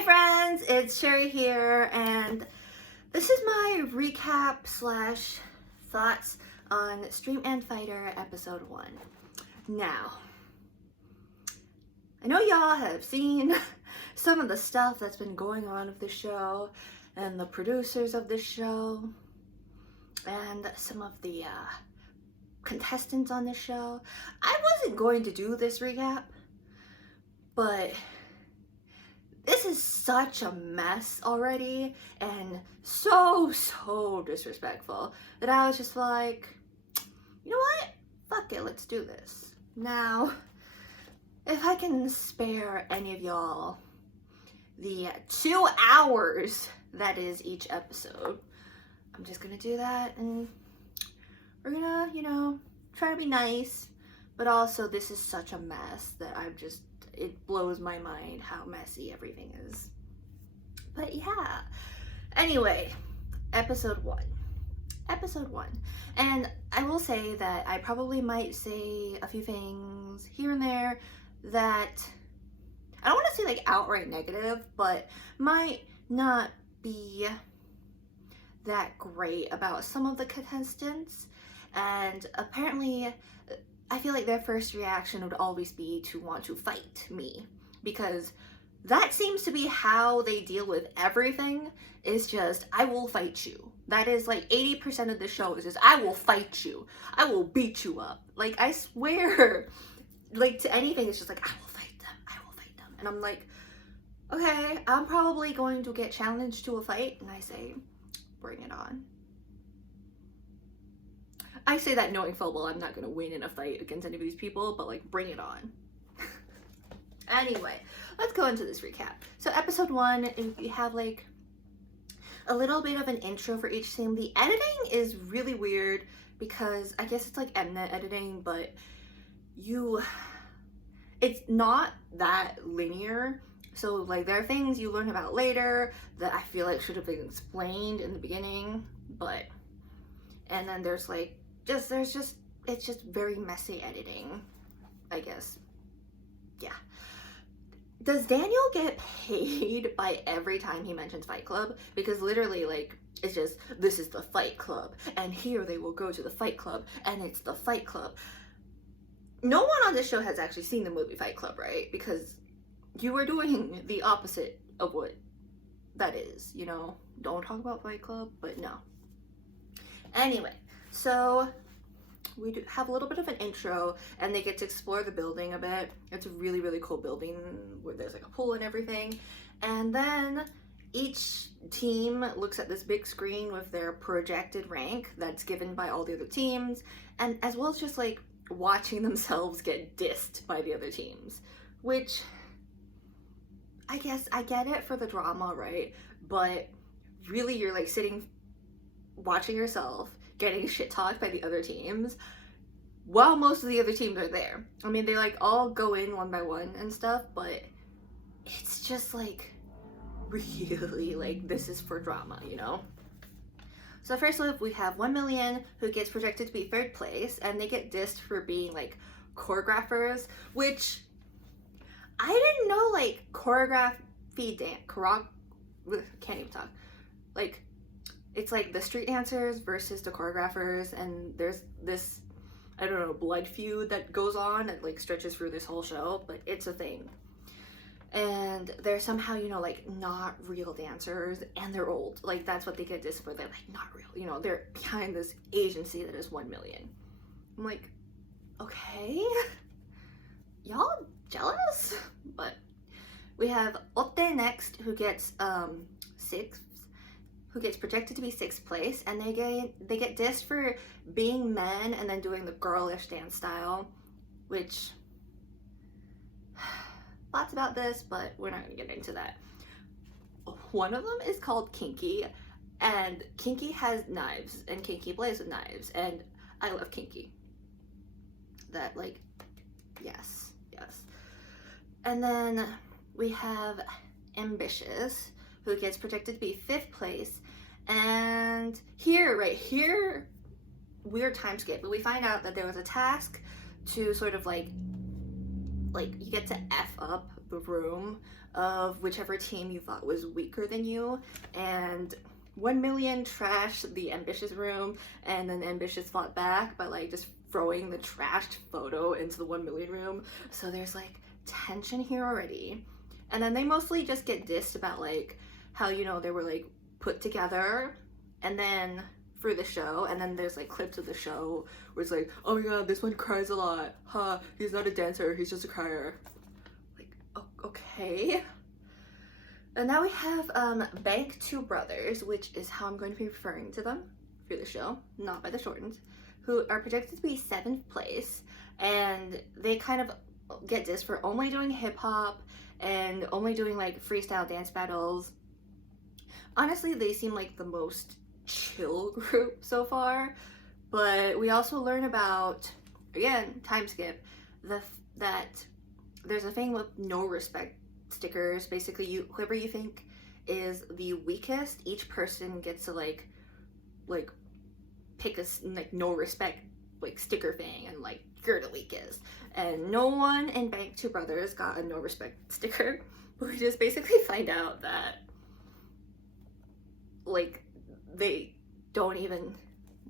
Hey friends, it's Sheri here, and this is my recap slash thoughts on Stream and Fighter episode 1. Now, I know y'all have seen some of the stuff that's been going on with the show and the producers of the show and some of the contestants on the show. I wasn't going to do this recap, but this is such a mess already and so disrespectful that I was just like, you know what? Fuck it, let's do this. Now, if I can spare any of y'all the 2 hours that is each episode, I'm just gonna do that, and we're gonna, try to be nice, but also this is such a mess that it blows my mind how messy everything is. But yeah, anyway, episode 1. And I will say that I probably might say a few things here and there that I don't want to say like outright negative, but might not be that great about some of the contestants. And apparently I feel like their first reaction would always be to want to fight me, because that seems to be how they deal with everything, is just, I will fight you. That is like 80% of the show is just, I will fight you. I will beat you up. Like, I swear, like to anything, it's just like, I will fight them. I will fight them. And I'm like, okay, I'm probably going to get challenged to a fight. And I say, bring it on. I say that knowing full well I'm not going to win in a fight against any of these people, but like, bring it on. Anyway, let's go into this recap. So episode 1, we have like a little bit of an intro for each team. The editing is really weird because I guess it's like Mnet editing, but it's not that linear. So like there are things you learn about later that I feel like should have been explained in the beginning, and then there's like, it's just very messy editing, I guess. Yeah. Does Daniel get paid by every time he mentions Fight Club? Because literally, like, it's just, this is the Fight Club, and here they will go to the Fight Club, and it's the Fight Club. No one on this show has actually seen the movie Fight Club, right? Because you are doing the opposite of what that is, Don't talk about Fight Club, but no. Anyway, so we do have a little bit of an intro, and they get to explore the building a bit. It's a really cool building where there's like a pool and everything. And then each team looks at this big screen with their projected rank that's given by all the other teams, and as well as just like watching themselves get dissed by the other teams, which I guess I get it for the drama, right? But really, you're like sitting watching yourself getting shit talked by the other teams while most of the other teams are there. I mean, they like all go in one by one and stuff, but it's just like really like, this is for drama, So first up, we have 1 Million, who gets projected to be 3rd place, and they get dissed for being like choreographers, which I didn't know like can't even talk. Like, it's like the street dancers versus the choreographers, and there's this, I don't know, blood feud that goes on and like stretches through this whole show, but it's a thing. And they're somehow, like not real dancers, and they're old. Like, that's what they get dissed for. They're like not real, they're behind this agency that is 1 Million. I'm like, okay, y'all jealous? But we have Otte next, who gets 6th, who gets projected to be 6th place, and they get dissed for being men and then doing the girlish dance style, which, lots about this, but we're not gonna get into that. One of them is called Kinky, and Kinky has knives, and Kinky plays with knives, and I love Kinky. That, like, yes. And then we have Ambitious, who gets projected to be 5th place. And right here, weird time skip, but we find out that there was a task to sort of like you get to F up the room of whichever team you thought was weaker than you, and 1 million trashed the Ambitious room, and then Ambitious fought back by like just throwing the trashed photo into the 1 million room. So there's like tension here already. And then they mostly just get dissed about like how, you know, they were like put together and then for the show, and then there's like clips of the show where it's like, oh my god, this one cries a lot, he's not a dancer, he's just a crier. Like, okay. And now we have Bank 2 Brothers, which is how I'm going to be referring to them for the show, not by the shortened, who are projected to be 7th place, and they kind of get dissed for only doing hip-hop and only doing like freestyle dance battles. Honestly, they seem like the most chill group so far, but we also learn about, again, time skip, that there's a thing with no respect stickers. Basically, whoever you think is the weakest, each person gets to like pick a like no respect like sticker thing, and like you're the weakest. And no one in Bank 2 Brothers got a no respect sticker. We just basically find out that like they don't even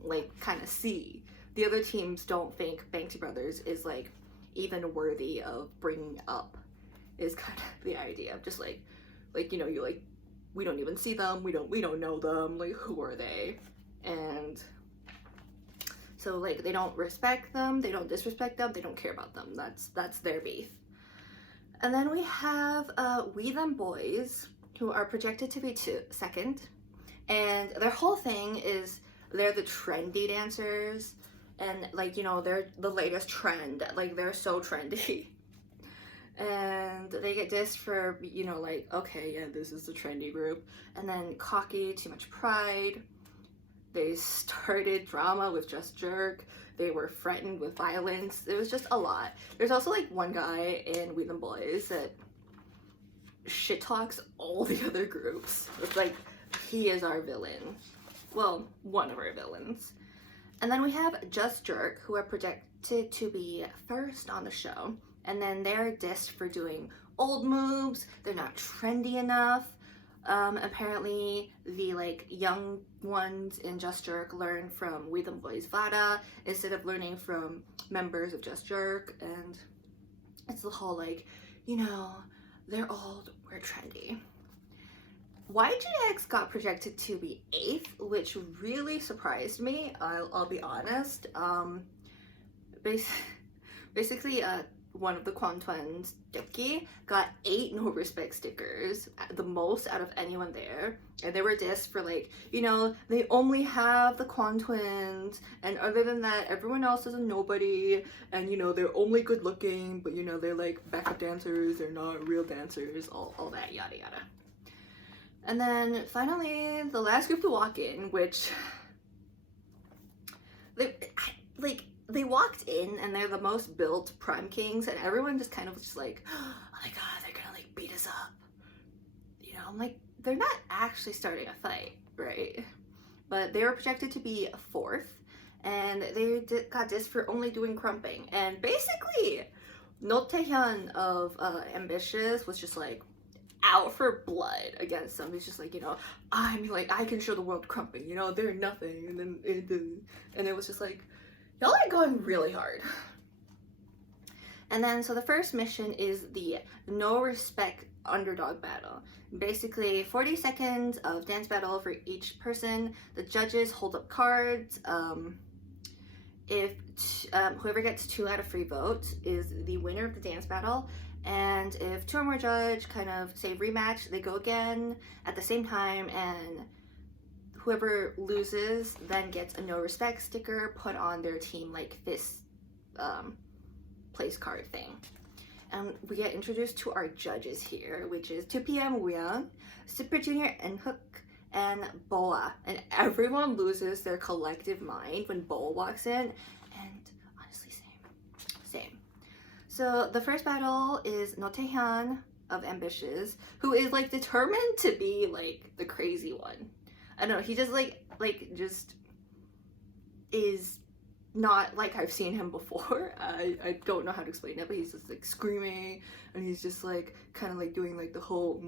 like kind of see, the other teams don't think Bank 2 Brothers is like even worthy of bringing up, is kind of the idea of just like you know, you like, we don't even see them, we don't know them, like who are they? And so like they don't respect them, they don't disrespect them, they don't care about them. That's their beef. And then we have We Them Boys, who are projected to be second, and their whole thing is they're the trendy dancers, and like, you know, they're the latest trend, like they're so trendy. And they get dissed for, you know, like, okay, yeah, this is the trendy group. And then cocky, too much pride. They started drama with Just Jerk. They were threatened with violence. It was just a lot. There's also like one guy in We Them Boys that shit talks all the other groups. It's like, he is our villain. Well, one of our villains. And then we have Just Jerk, who are projected to be first on the show. And then they're dissed for doing old moves. They're not trendy enough. Apparently the like young ones in Just Jerk learn from We Them Boys Vada instead of learning from members of Just Jerk, and it's the whole like, you know, they're old, we're trendy. YGX got projected to be 8th, which really surprised me, I'll be honest. Basically, one of the Kwan twins, Dookie, got 8 no respect stickers, the most out of anyone there. And they were dissed for like, you know, they only have the Kwan twins, and other than that, everyone else is a nobody, and you know, they're only good looking, but you know, they're like backup dancers, they're not real dancers, all that yada yada. And then finally, the last group to walk in, which they walked in and they're the most built Prime Kings, and everyone just kind of just like, oh my god, they're gonna like beat us up. You know, I'm like, they're not actually starting a fight, right? But they were projected to be 4th, and they got dissed for only doing crumping. And basically, No Taehyun of Ambitious was just like out for blood against them. He's just like, you know, I can show the world crumping, you know, they're nothing. And then it was just like, y'all are going really hard. And then, so the first mission is the no respect underdog battle. Basically, 40 seconds of dance battle for each person. The judges hold up cards. Whoever gets 2 out of 3 votes is the winner of the dance battle. And if 2 or more judge kind of say rematch, they go again at the same time, and whoever loses then gets a no respect sticker put on their team, like this place card thing. And we get introduced to our judges here, which is 2PM Wooyoung, Super Junior Hook, and Boa. And everyone loses their collective mind when Boa walks in, and honestly, same. So the first battle is No Taehyun of Ambitious, who is like determined to be like the crazy one. I don't know, he just just is not like I've seen him before. I don't know how to explain it, but he's just like screaming, and he's just like kind of like doing like the whole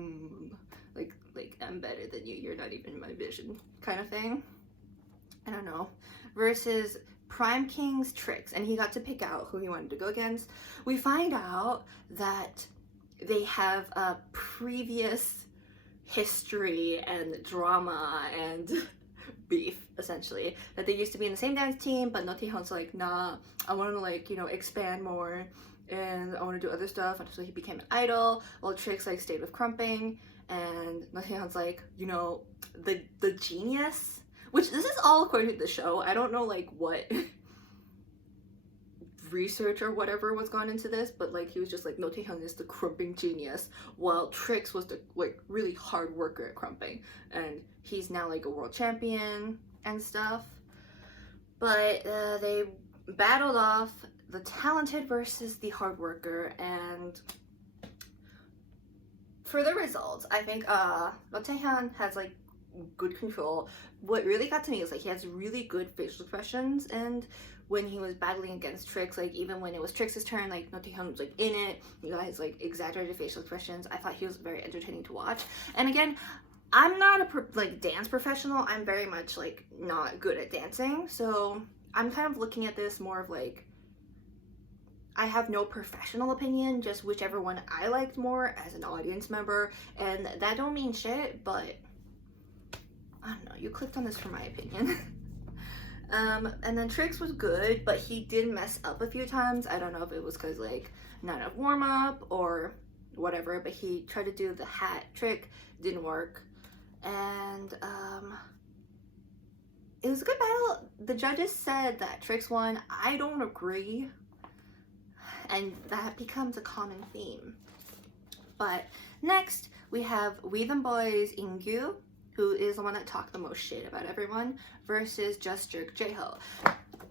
like I'm better than you, you're not even in my vision kind of thing. I don't know. Versus Prime King's Tricks, and he got to pick out who he wanted to go against. We find out that they have a previous history and drama and beef, essentially, that they used to be in the same dance team, but Notihan's like, nah, I want to like, you know, expand more and I want to do other stuff. And so he became an idol, while Trix like stayed with Crumping, and Notihan's like, you know, the genius, which this is all according to the show. I don't know like what research or whatever was gone into this, but like he was just like, no, Taehyun is the Crumping genius, while Trix was the like really hard worker at Crumping, and he's now like a world champion and stuff. But they battled off the talented versus the hard worker, and for the results, I think Taehyun has like good control. What really got to me is like he has really good facial expressions, and when he was battling against Trix, like even when it was Trix's turn, like Notihyun was like in it, you guys like exaggerated facial expressions. I thought he was very entertaining to watch. And again, I'm not a dance professional. I'm very much like not good at dancing, so I'm kind of looking at this more of like, I have no professional opinion, just whichever one I liked more as an audience member, and that don't mean shit, but I don't know, you clicked on this for my opinion. And then Trix was good, but he did mess up a few times. I don't know if it was because like not enough warm up or whatever, but he tried to do the hat trick, didn't work. And it was a good battle. The judges said that Trix won. I don't agree, and that becomes a common theme. But next we have We Them Boys Ingyu, who is the one that talked the most shit about everyone, versus Just Jerk J-Ho.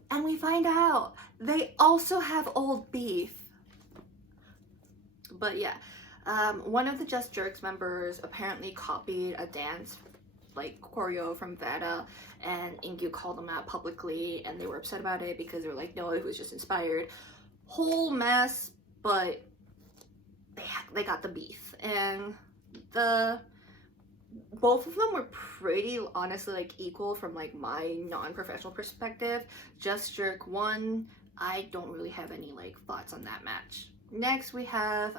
And we find out they also have old beef. But yeah, one of the Just Jerks members apparently copied a dance like choreo from Vada, and Ingyu called them out publicly, and they were upset about it because they were like, no, it was just inspired. Whole mess, but they got the beef. And both of them were pretty honestly like equal from like my non-professional perspective. Just Jerk won. I don't really have any like thoughts on that match. Next we have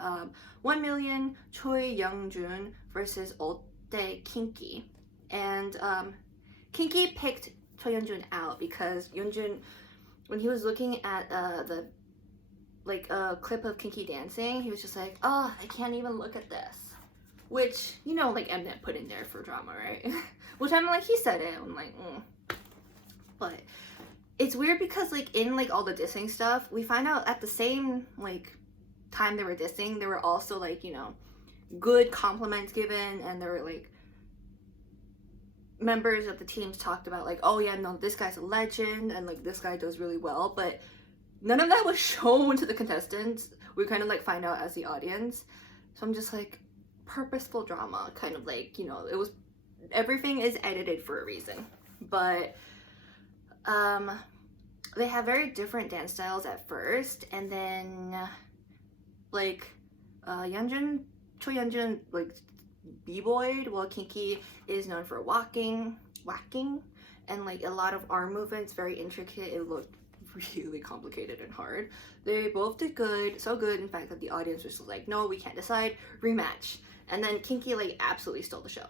1 Million Choi Youngjun versus Olte Kinky, and Kinky picked Choi Youngjun out because Youngjun, when he was looking at the clip of Kinky dancing, he was just like, oh, I can't even look at this. Which, you know, like Mnet put in there for drama, right? Which I'm like, he said it, I'm like, But it's weird because like in like all the dissing stuff, we find out at the same like time they were dissing, there were also like, you know, good compliments given, and there were like members of the teams talked about like, oh yeah, no, this guy's a legend, and like this guy does really well, but none of that was shown to the contestants. We kind of like find out as the audience. So I'm just like, purposeful drama, kind of like, you know, it was, everything is edited for a reason. But they have very different dance styles at first, and then like Choi Youngjun like b-boyed, while Kinky is known for whacking, and like a lot of arm movements, very intricate. It looked really complicated and hard. They both did good, so good in fact that the audience was like, no, we can't decide, rematch. And then Kinky like absolutely stole the show,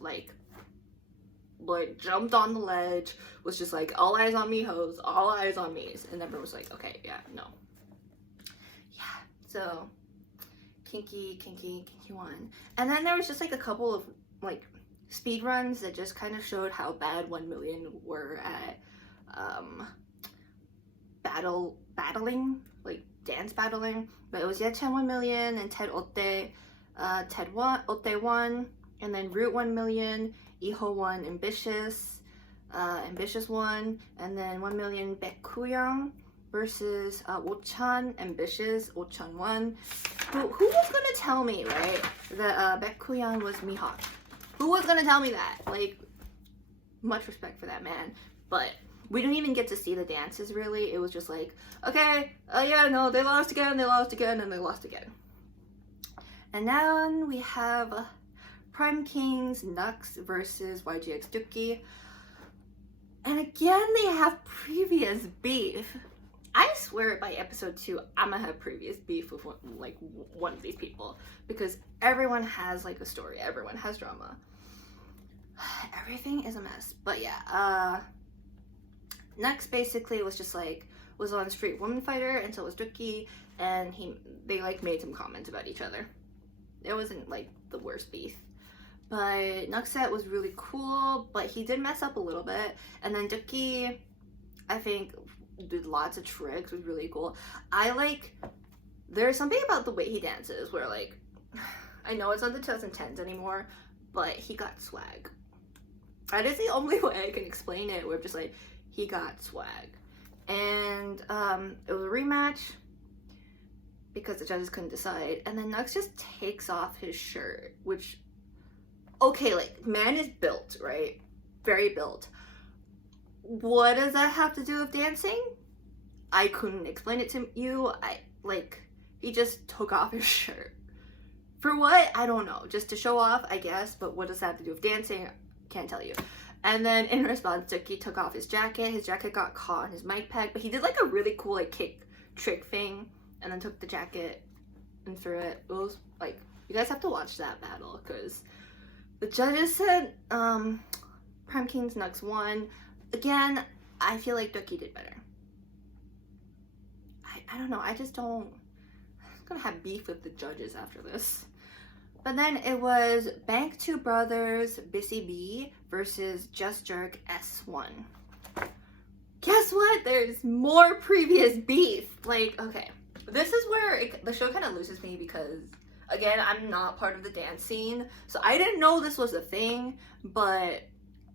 like jumped on the ledge, was just like, all eyes on me, hoes, all eyes on me, and everyone was like, okay, yeah, no, yeah. So Kinky won. And then there was just like a couple of like speed runs that just kind of showed how bad 1 Million were at battling, like dance battling. But it was Yechen 1 Million and Ted Otte. Otte won, and then Root 1 Million, Iho won, Ambitious won, and then 1 Million Baekhyun versus Ochan, Ambitious. Ochan won. Who was gonna tell me, right, that Baekhyun was Mihawk? Who was gonna tell me that? Like, much respect for that man. But We didn't even get to see the dances really. It was just like, okay, oh yeah, no, they lost again, and they lost again. And then we have Prime Kings Nux versus YGX Dookie. And again, they have previous beef. I swear by episode 2, I'm gonna have previous beef with one of these people, because everyone has like a story, everyone has drama. Everything is a mess. But yeah, Nux basically was just like, was on Street Woman Fighter, and so was Dookie, and they like made some comments about each other. It wasn't like the worst beef. But Nuxet was really cool, but he did mess up a little bit. And then Dookie, I think, did lots of tricks, was really cool. There's something about the way he dances where like, I know it's not the 2010s anymore, but he got swag. That is the only way I can explain it, where just like, he got swag. And it was a rematch because the judges couldn't decide. And then Nux just takes off his shirt, which, okay, like, man is built, right? Very built. What does that have to do with dancing? I couldn't explain it to you. He just took off his shirt. For what? I don't know. Just to show off, I guess. But what does that have to do with dancing? Can't tell you. And then in response, Dookie took off his jacket. His jacket got caught on his mic peg. But he did like a really cool like kick trick thing. And then took the jacket and threw it. It was like, you guys have to watch that battle. Because the judges said Prime Kings Nux won. Again, I feel like Dookie did better. I don't know. I'm gonna have beef with the judges after this. But then it was Bank 2 Brothers Bissy B versus Just Jerk S1. Guess what? There's more previous beef. Like, okay. This is where the show kind of loses me because, again, I'm not part of the dance scene. So I didn't know this was a thing, but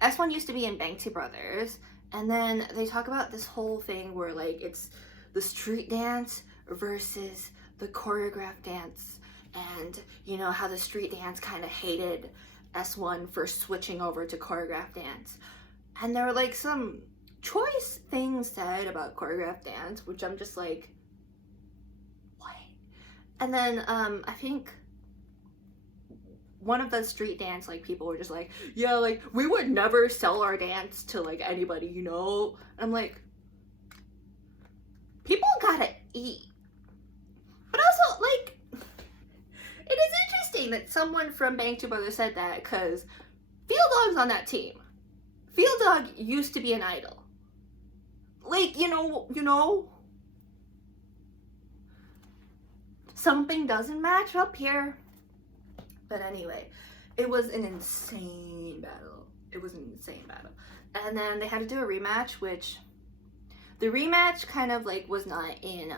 S1 used to be in Bank 2 Brothers. And then they talk about this whole thing where, like, it's the street dance versus the choreographed dance. And, you know, how the street dance kind of hated S1 for switching over to choreographed dance. And there were, like, some choice things said about choreographed dance, which I'm just like, what? And then, I think one of the street dance, like, people were just like, yeah, like, we would never sell our dance to, like, anybody, you know? And I'm like, people gotta eat. But also, like, it is interesting that someone from Bank 2 Brothers said that, because Field Dog's on that team. Field Dog used to be an idol. Like, you know, something doesn't match up here. But anyway, it was an insane battle. It was an insane battle. And then they had to do a rematch, which the rematch kind of like was not in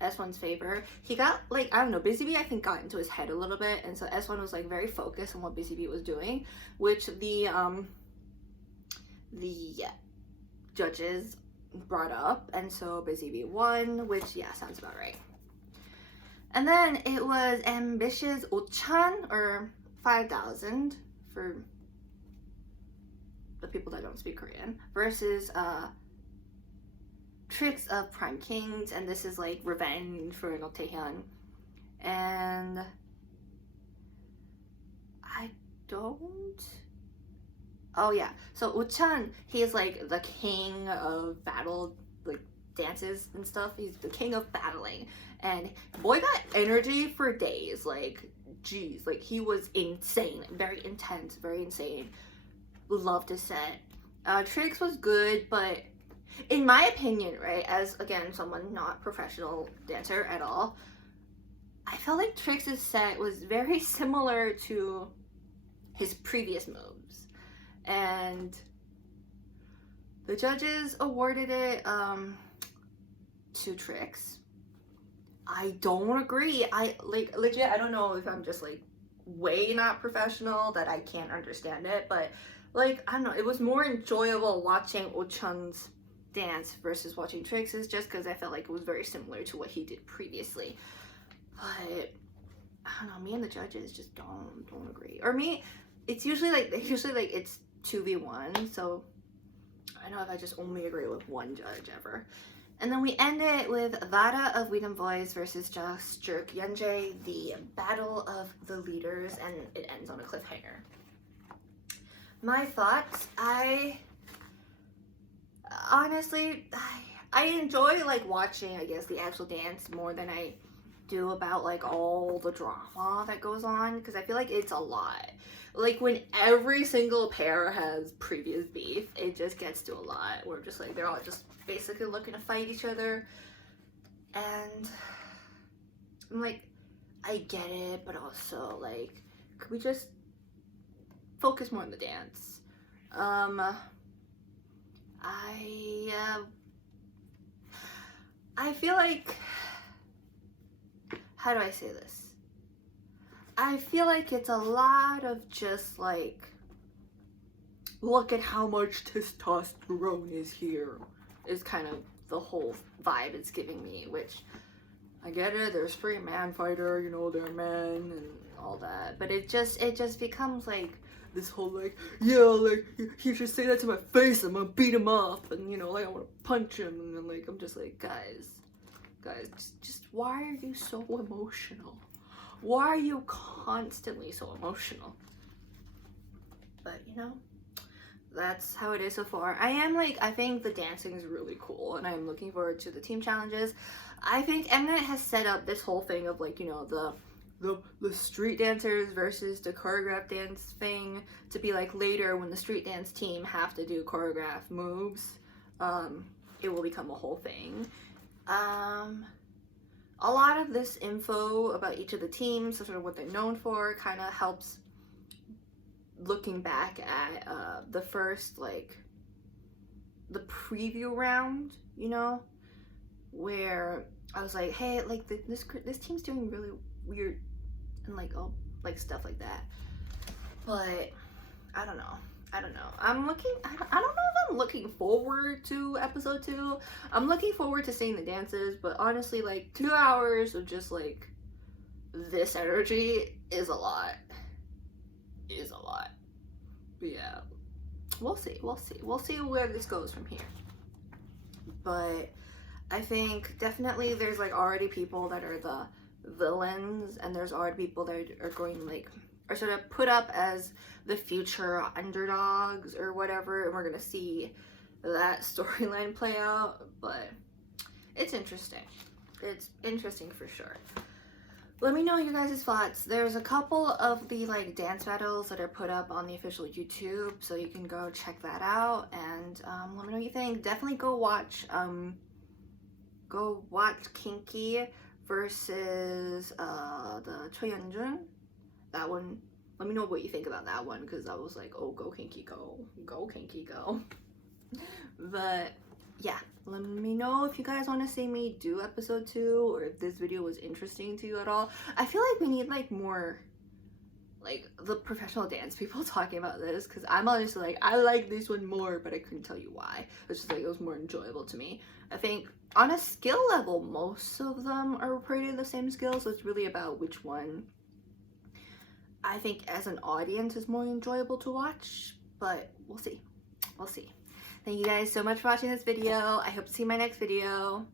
S1's favor. He got like, I don't know, Busy Bee I think got into his head a little bit, and so S1 was like very focused on what Busy Bee was doing, which the judges brought up, and so Busy Bee won, which yeah, sounds about right. And then it was Ambitious 5,000 or 5,000 for the people that don't speak Korean versus Tricks of Prime Kings, and this is like revenge for No Taehyun. And I don't, oh yeah, so Uchan, he is like the king of battle, like dances and stuff. He's the king of battling, and boy got energy for days. Like, geez, like he was insane, very intense, very insane. Loved his set. Tricks was good, but in my opinion, right, as again someone not professional dancer at all, I felt like Tricks' set was very similar to his previous moves, and the judges awarded it to Tricks. I don't agree. I like legit, I don't know if I'm just like way not professional that I can't understand it, but like, I don't know, it was more enjoyable watching Ochun's dance versus watching Tricks', just because I felt like it was very similar to what he did previously. But I don't know, me and the judges just don't agree. Or me, it's usually like it's 2v1, so I know if I just only agree with one judge ever. And then we end it with Vada of Weedham Boys versus Just Jerk Yenjae, the battle of the leaders, and it ends on a cliffhanger. My thoughts, honestly, I enjoy like watching, I guess, the actual dance more than I do about like all the drama that goes on, because I feel like it's a lot. Like when every single pair has previous beef, it just gets to a lot. We're just like, they're all just basically looking to fight each other, and I'm like, I get it, but also like, could we just focus more on the dance? I feel like, how do I say this? I feel like it's a lot of just like, look at how much testosterone is here, is kind of the whole vibe it's giving me, which I get it, there's free man fighter, you know, they're men and all that, but it just becomes like this whole like, yeah, like he should say that to my face, I'm gonna beat him up, and you know, like I want to punch him, and then like I'm just like, guys, just why are you so emotional? Why are you constantly so emotional? But you know, that's how it is so far. I think the dancing is really cool, and I'm looking forward to the team challenges. I think Mnet has set up this whole thing of like, you know, the street dancers versus the choreographed dance thing to be like later when the street dance team have to do choreographed moves. It will become a whole thing. A lot of this info about each of the teams, sort of what they're known for, kind of helps looking back at the first, like, the preview round, you know, where I was like, hey, like, this team's doing really weird and, like, oh, like, stuff like that. But, I don't know. I don't know. I don't know if I'm looking forward to episode 2. I'm looking forward to seeing the dances, but honestly, like, 2 hours of just, like, this energy is a lot. But yeah, we'll see where this goes from here. But I think definitely there's like already people that are the villains, and there's already people that are going like, are sort of put up as the future underdogs or whatever, and we're gonna see that storyline play out. But it's interesting for sure. Let me know your guys' thoughts. There's a couple of the like dance battles that are put up on the official YouTube, so you can go check that out, and let me know what you think. Definitely go watch Kinky versus the Choi Yeonjun. That one, let me know what you think about that one, because I was like, oh, go Kinky, go Kinky, go. But yeah, let me know if you guys want to see me do episode 2, or if this video was interesting to you at all. I feel like we need like more like the professional dance people talking about this, because I'm honestly like, I like this one more, but I couldn't tell you why. It's just like, it was more enjoyable to me. I think on a skill level, most of them are pretty the same skill, so it's really about which one I think as an audience is more enjoyable to watch. But we'll see. Thank you guys so much for watching this video. I hope to see you in my next video.